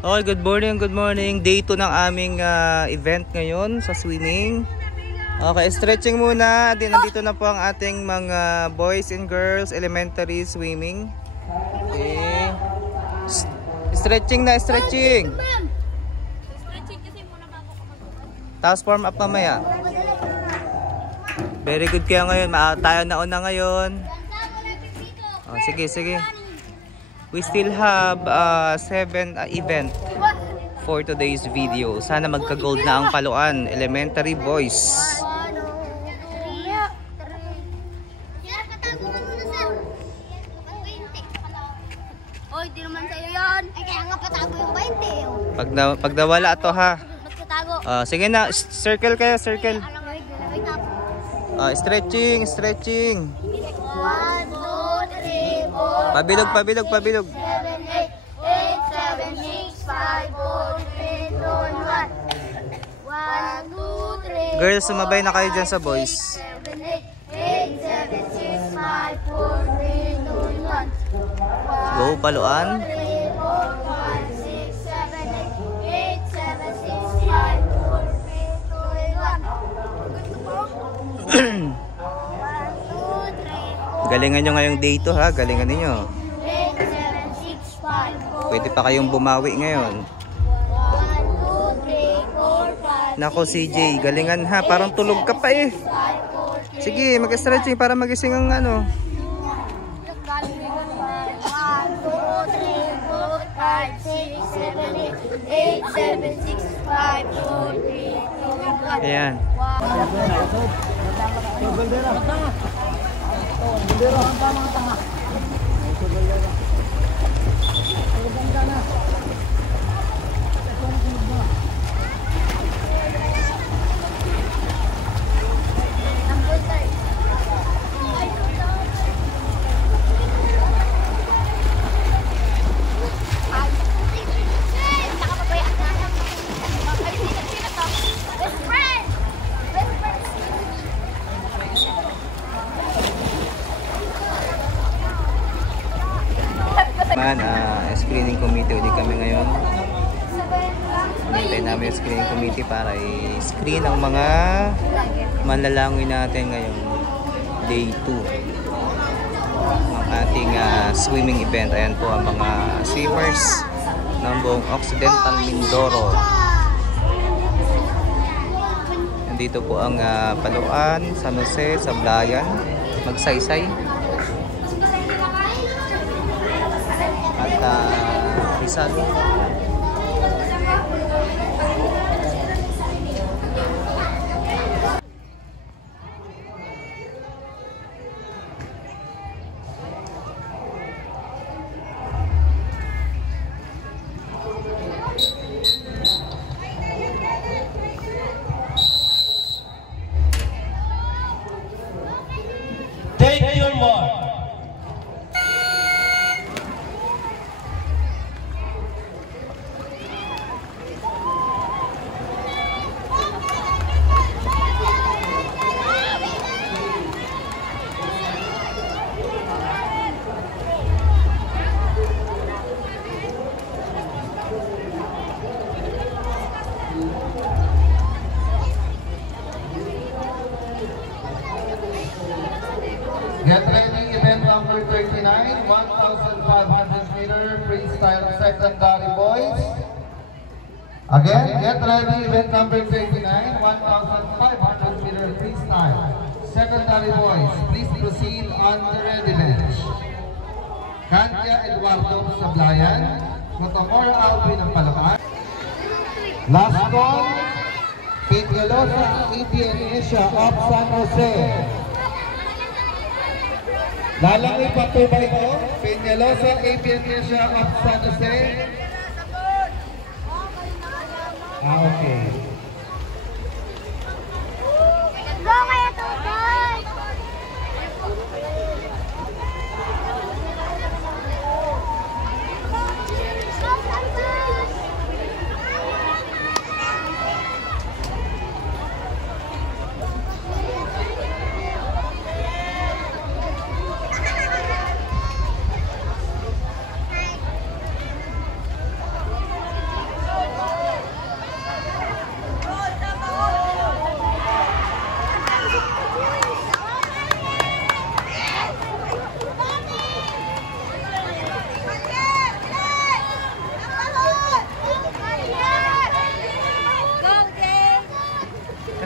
Okay, good morning, good morning. Day 2 ng aming event ngayon sa swimming. Okay, stretching muna. Nandito na po ang ating mga boys and girls elementary swimming. Okay. Stretching na, stretching. Tapos form up mamaya. Very good kayo ngayon. Tayo nauna ngayon. Oh, sige, sige. We still have 7 event for today's video. Sana magka-gold na ang Paluan Elementary Boys. Oy, di naman sa'yo yan. Ay, kaya nga patago yung 20. Pag nawala to ha. Sige na, circle kayo, circle. Stretching, stretching. 1, 2, 3, 4, Pabilog, pabilog, pabilog. 7, 8, 8, 7, 6, 5, 4, 3, 2, 1. 1, 2, 3, Girls, sumabay na kayo dyan sa boys. 7, 8, 8, 7, 6, 5, 4, 3, 2, 1. Go, Paluan. 3, 4, 5, 6, 7, 8, 8, 7, 6, 5, 4, 3, 2, 1. Galingan nyo ngayong day 2 ha, galingan ninyo. 8, 7, 6, 5, 4, Pwede pa kayong bumawi ngayon. 1, 2, 3, 4, 5, Nako CJ, galingan ha, parang tulog ka pa eh. 5, 4, 3, Sige, mag-stretching para magising ang ano. 1, 2, 3, 4, 5, 6, 7, 8, 8, 7, 6, 5, 4, 3, 2, 1. Ayan. Screening committee ulit kami ngayon. Hinintay namin yung screening committee para i-screen ang mga manlalangoy natin ngayon. Day 2 ng ating swimming event. Ayan po ang mga swimmers ng buong Occidental Mindoro. Nandito po ang Paluan, San Jose, Sablayan, Magsaysay. Rizal. Take your mark. Get ready, event number 39, 1,500 meter freestyle secondary boys. Again, get ready, event number 39, 1,500 meter freestyle secondary boys. Please proceed on the ready bench. Kanya Eduardo Sablayan, Motomora Alvin ng Paluan. Last call, Peñalosa APN Asia of San Jose. Lalangoy pa po ba ito? Peñalosa APN Asia of San Jose. Okay. Go kaya tutoy!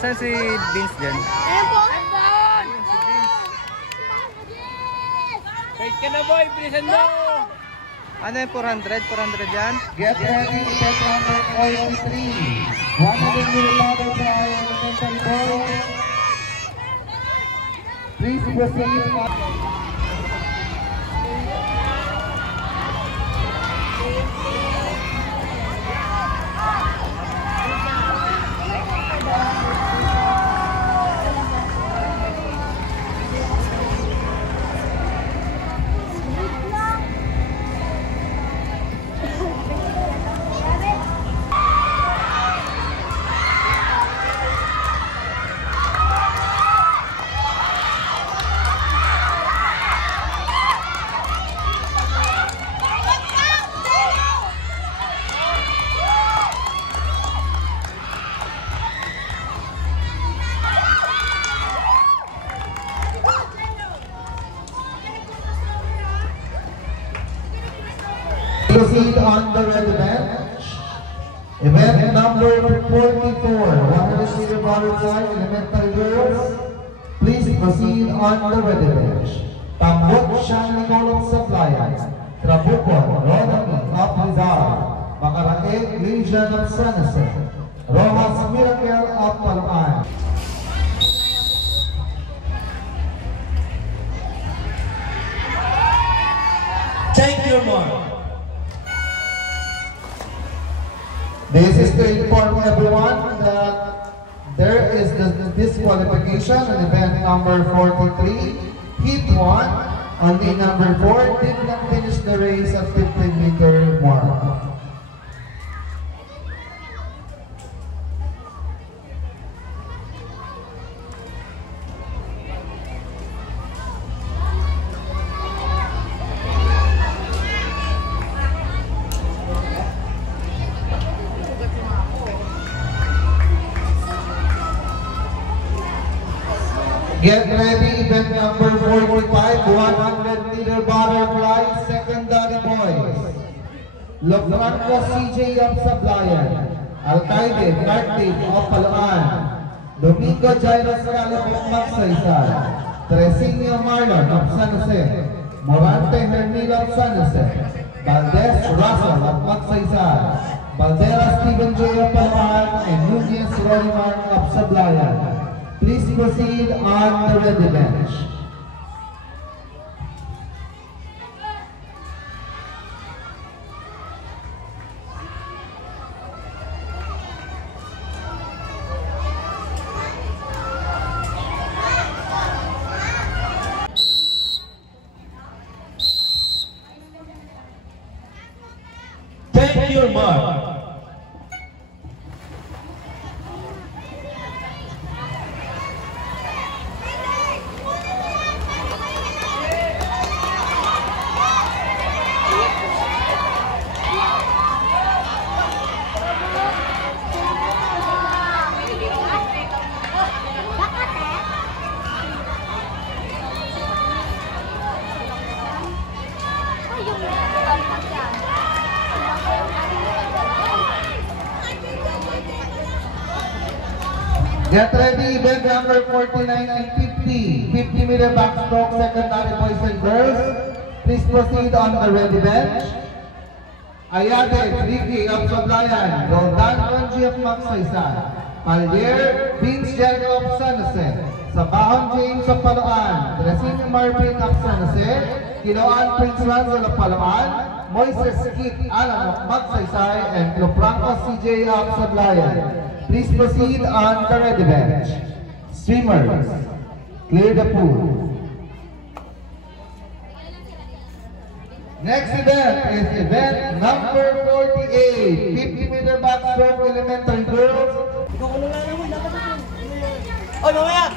Nasaan si Vince dyan? Ayan po. Ayun, si Vince. Wait ka na boy, bilisan mo! Ano yung 400? 400 yan? Get ready, event number 43. 100 meter butterfly elementary boys. Please proceed. Proceed on the red bench. Event number 44, 100 meter butterfly elementary girls. Please proceed on the red bench. Tambot Siyang Nicolong Sablayan, Trabukon, Ronami of Rizal, Makaraeg, Legion of San Jose, Rojas Miracle of Paluan. Thank you, Mark. This is to inform everyone that there is the disqualification on event number 43, heat 1. Only number 4 did not finish the race at 15-meter mark. Get ready, event number 45, 100 meter butterfly, secondary boys. Lofranco CJ of Sablayan, Alcaide, Cartib of Paluan, Domingo Jairus Calab of Magsaysay, Tresinio Marlon of San Jose, Morante Hernil of San Jose, Valdez Russell of Magsaysay, Valdera Stephen J. of Paluan, and Nunez Rolimar of Sablayan. Please proceed on the ready bench. Thank you, Mark. Get ready, event number 49 and 50. 50 meter backstroke, secondary boys and girls. Please proceed on the ready bench. Ayade, Ricky of Sablayan, Roldan Ranji of Magsaysay, Pallier, Vince Jericho of San Jose, Sabahon James of Paluan, Tresinio Marvin of San Jose, Kiloan Prince Ranzel of Paluan, Moises Kit Alan of Magsaysay, and Lofranco CJ of Sablayan. Please proceed on the ready bench. Swimmers, clear the pool. Next event is event number 48, 50 meter backstroke elementary girls. Oh, mamaya!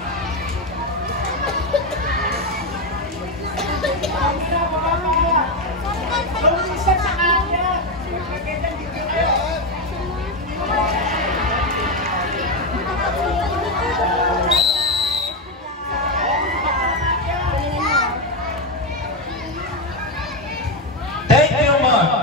Thank you, Mark.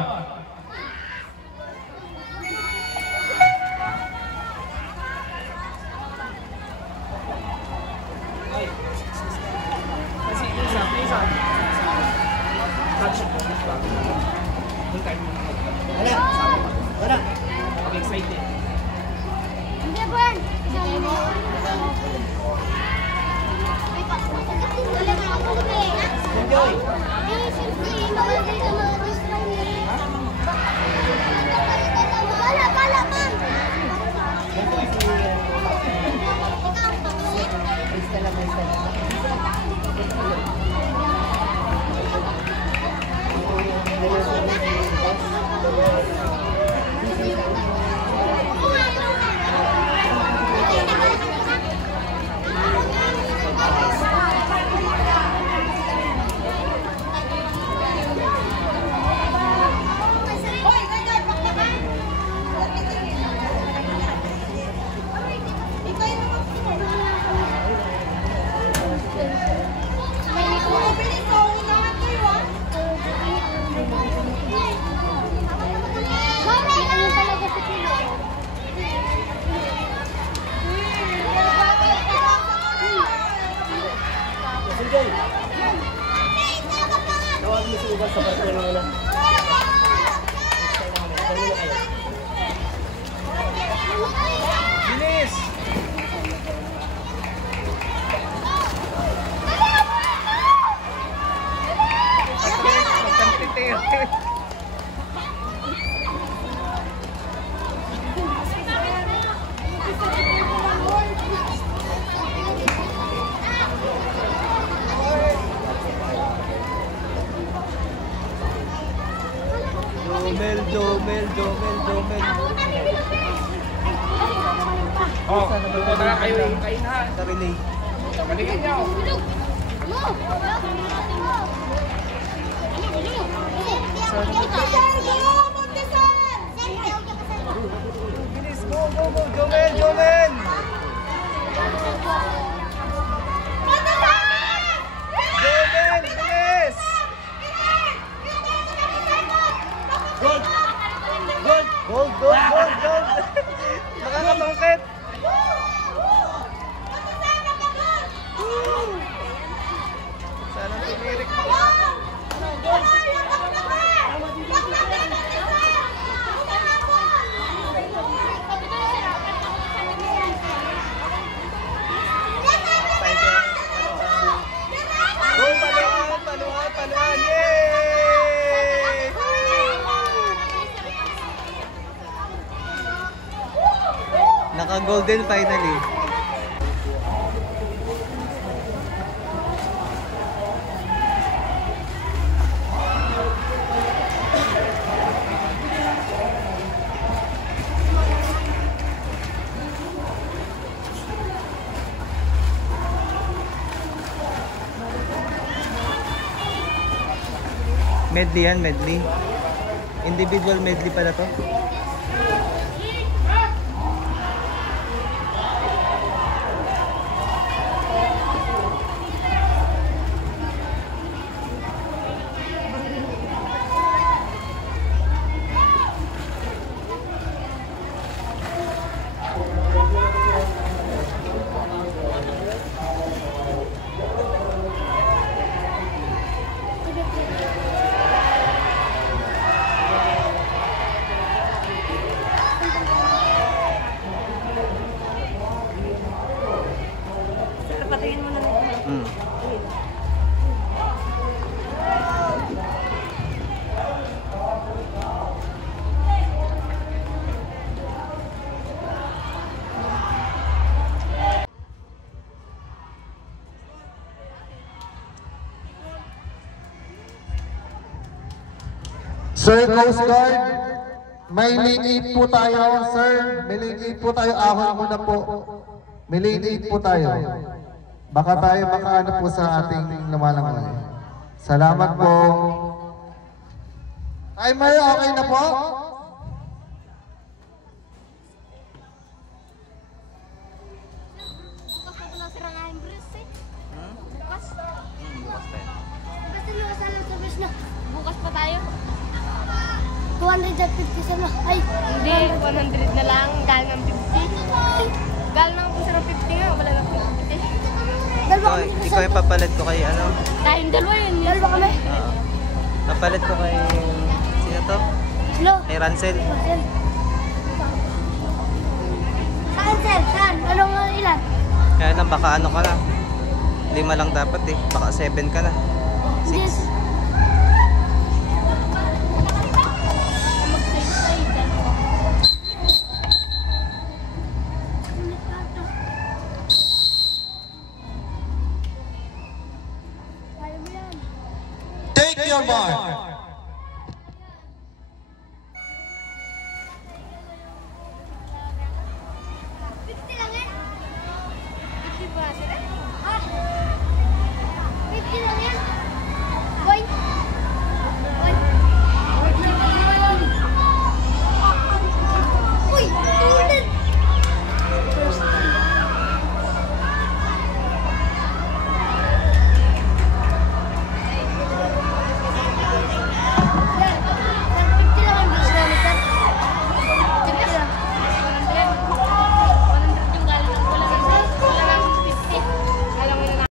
I'm excited. Hindi, Juan. Enjoy. Bala, ma'am. Tawag mo si Uba sa Barcelona. Bilis! Jomel. Oh, dito na kayo kain ha. Sa relay. Maligay niyo. Bilis, go, Jomel! Jomel, bilis! Gold! Nakakatangkit! Sana tumirik pa. Goal, paluan! Yay! Naka-golden finally. Medley yan, medley. Individual medley pala to. Sir Coast Guard, may lane 8 po tayo, sir. May lane 8 po tayo. Ahon muna po. May lane 8 po tayo. Baka tayo makaano po sa ating lumalangoy. Salamat po. Timer, okay na po? Bukas pa tayo. 250 sana. Ay, Hindi, 100 na lang. Galing ng 50. Galing ng puso ng 50 nga. Wala ng 50. dalawa kami. Ikaw yung papalit ko kay ano? Tayong dalawa yun. Dalawa kami. Papalit ko kay... Sino to? Hello. Kay Rancel. Marcel. sir, saan? Anong ilan? Kaya lang, baka ano ka na. 5 lang dapat eh. Baka 7 ka na. 6. Yes. Take your mark.